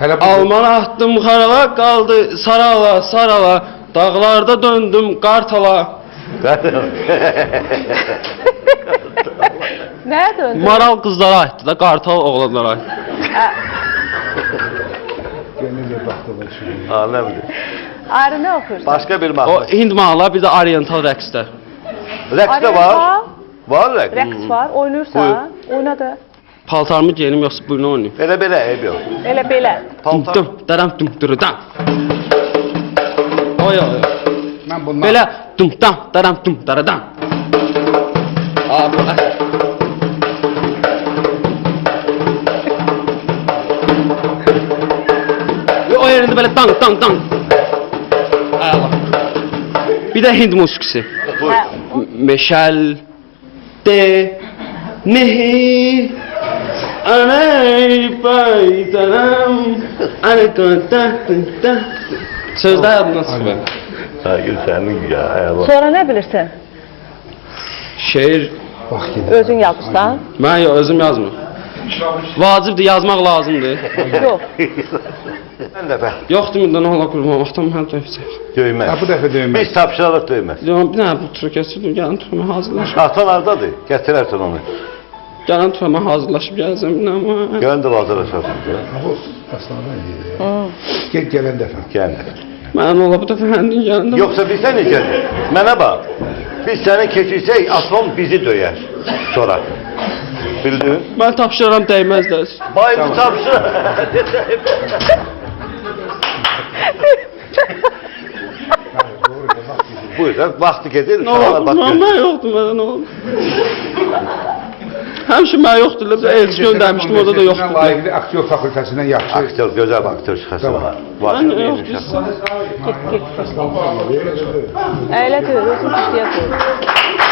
Alman attım xarala, qaldı sarala, sarala. Dağlarda döndüm qartala. Nəyə döndün? Maral qızlara aiddir da, qartal oğlanlara aid. Ne bileyim. Ayrı nə oxuyursan? Başka bir O mahnı. Hind mahnılar, bir də oriental rəqslər. Reks de var. Var reks. Rəqs var, oynayırsan, oyna da. Paltarımı geyinim, yoxsa buyurun oynayım. Böyle ev yok. Elə belə. Paltar. Dum, daram, dum, durudan. Oy, oy, oy. Mən bundan Belə dum, dam, daram, dum, daradan. Aa, bu əsr. O yerində belə dang, dang, dang. Ay Allah. Bir də Hind musiqisi. Hə, Meşal de nehi anay paytanam anay konta konta. Sözlər yadımdan çıxır. Ha, senin ya. Allah. sonra nə bilirsən? Şeir bax gedir. Özün yazırsan? mən özüm yazmıram. Vacibdir, yazmaq lazımdır. Yox. Ben de be. Yoxdur mündən Allah qurmamaqdan mən döyəcək. Dövme. Ha, bu dəfə döymək. Biz tapşıralım dövme. Yox, bir dənə bu turu keçirdim, gəlin turuma hazırlaşıb. Atan hardadır? Getirersin onu. Gəlin turuma hazırlaşıb gələcəm, bir dənə. Gönül de hazırlaşarsın. Bu aslında deyir. Gələn dəfə. Gel. Mən ola bu dəfə həndin gəlində. Yoksa biz seni gel. Mənə bak. Biz seni keçirsək atom bizi döyer. Sonra. Bildin? Mən tapşırıram dəyməzlər. Bayını tapşır. Buyur, vaxtı gedir. Nə oldu? Mən yoxdur, mənə nə oldu? Həmişə mən yoxdur, bir elçi göndərmişdim, orada da yoxdur. Layiqli aktyor fakültəsindən yaxşı. Aktör, gözəl aktör çıxası var. Var. Mən yoxdur. Git, git. Əylə deyir, özün işləyə deyir.